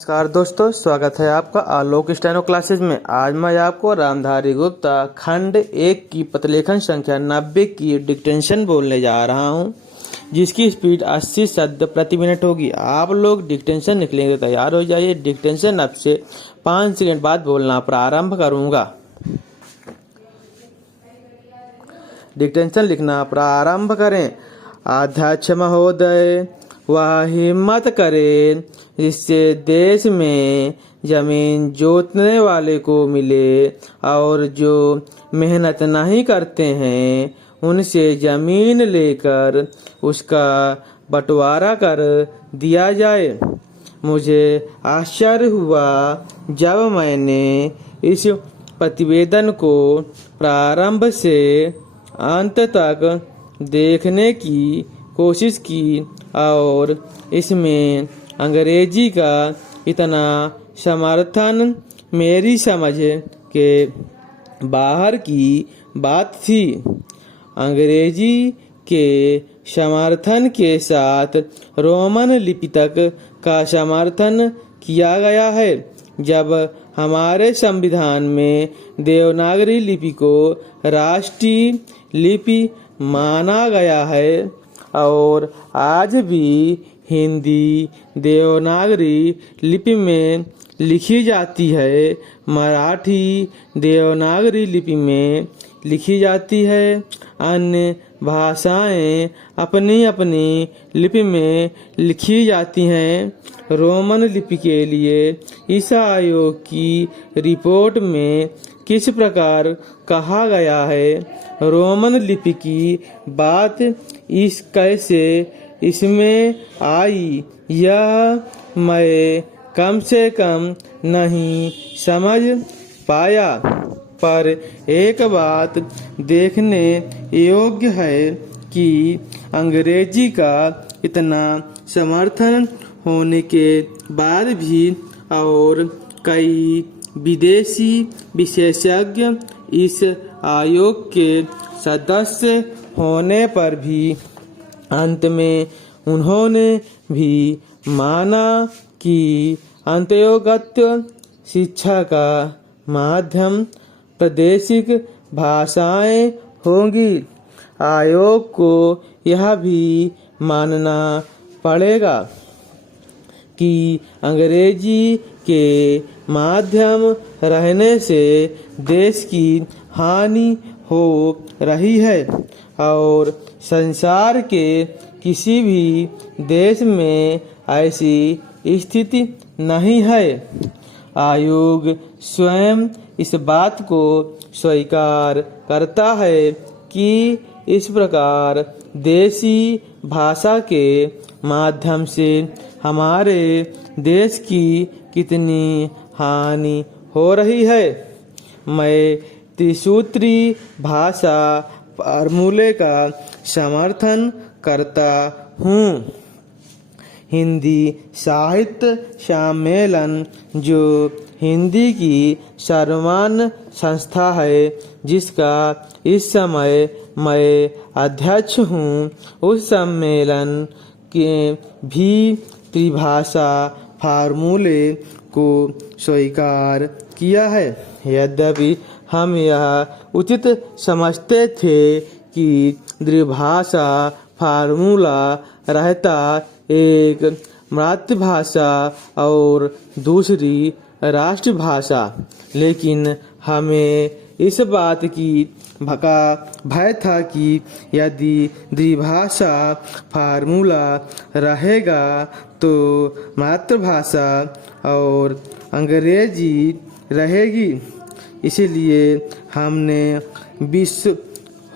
नमस्कार दोस्तों, स्वागत है आपका आलोक स्टेनो क्लासेज में। आज मैं आपको रामधारी गुप्ता खंड 1 की प्रतिलेखन संख्या 90 की डिक्टेशन बोलने जा रहा हूं, जिसकी स्पीड 80 शब्द प्रति मिनट होगी। आप लोग डिक्टेशन निकलेंगे तो तैयार हो जाइए। डिक्टेशन अब से 5 सेकंड बाद बोलना प्रारंभ करूंगा। डिक्टेशन लिखना प्रारंभ करें। अध्यक्ष महोदय, वह हिम्मत करे जिससे देश में जमीन जोतने वाले को मिले, और जो मेहनत नहीं करते हैं उनसे जमीन लेकर उसका बंटवारा कर दिया जाए। मुझे आश्चर्य हुआ जब मैंने इस प्रतिवेदन को प्रारंभ से अंत तक देखने की कोशिश की, और इसमें अंग्रेजी का इतना समर्थन मेरी समझ के बाहर की बात थी। अंग्रेजी के समर्थन के साथ रोमन लिपि तक का समर्थन किया गया है। जब हमारे संविधान में देवनागरी लिपि को राष्ट्रीय लिपि माना गया है, और आज भी हिंदी देवनागरी लिपि में लिखी जाती है, मराठी देवनागरी लिपि में लिखी जाती है। अन्य भाषाएं अपनी अपनी लिपि में लिखी जाती हैं। रोमन लिपि के लिए इस आयोग की रिपोर्ट में किस प्रकार कहा गया है? रोमन लिपि की बात इस कैसे इसमें आई, यह मैं कम से कम नहीं समझ पाया। पर एक बात देखने योग्य है कि अंग्रेजी का इतना समर्थन होने के बाद भी और कई विदेशी विशेषज्ञ इस आयोग के सदस्य होने पर भी अंत में उन्होंने भी माना कि अंत्योगत शिक्षा का माध्यम प्रादेशिक भाषाएं होंगी। आयोग को यह भी मानना पड़ेगा कि अंग्रेजी के माध्यम रहने से देश की हानि हो रही है, और संसार के किसी भी देश में ऐसी स्थिति नहीं है। आयोग स्वयं इस बात को स्वीकार करता है कि इस प्रकार देसी भाषा के माध्यम से हमारे देश की कितनी हानि हो रही है। मैं त्रिसूत्री भाषा फार्मूले का समर्थन करता हूँ। हिंदी साहित्य सम्मेलन, जो हिंदी की सर्वमान्य संस्था है, जिसका इस समय मैं अध्यक्ष हूँ, उस सम्मेलन के भी त्रिभाषा फार्मूले को स्वीकार किया है। यद्यपि हम यह उचित समझते थे कि द्विभाषा फार्मूला रहता एक मातृभाषा और दूसरी राष्ट्रभाषा, लेकिन हमें इस बात की भय था कि यदि द्विभाषा फार्मूला रहेगा तो मातृभाषा और अंग्रेजी रहेगी। इसलिए हमने विश्व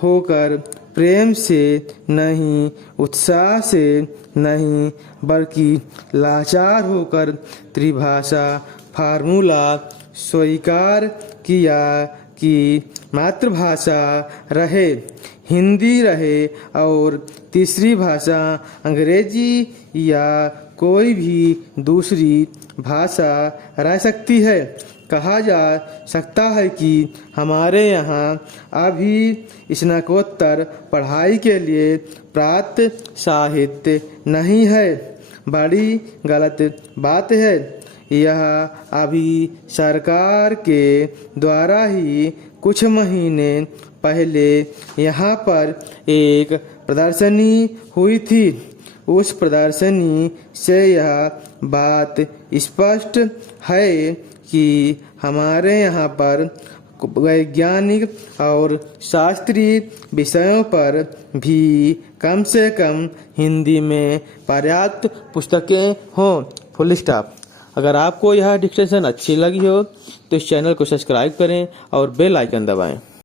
होकर प्रेम से नहीं, उत्साह से नहीं, बल्कि लाचार होकर त्रिभाषा फार्मूला स्वीकार किया कि मातृभाषा रहे, हिंदी रहे, और तीसरी भाषा अंग्रेजी या कोई भी दूसरी भाषा रह सकती है। कहा जा सकता है कि हमारे यहाँ अभी स्नातकोत्तर पढ़ाई के लिए पर्याप्त साहित्य नहीं है। बड़ी गलत बात है। यह अभी सरकार के द्वारा ही कुछ महीने पहले यहाँ पर एक प्रदर्शनी हुई थी। उस प्रदर्शनी से यह बात स्पष्ट है कि हमारे यहाँ पर वैज्ञानिक और शास्त्रीय विषयों पर भी कम से कम हिंदी में पर्याप्त पुस्तकें हों। Full stop. अगर आपको यह डिक्टेशन अच्छी लगी हो तो इस चैनल को सब्सक्राइब करें और बेल आइकन दबाएं।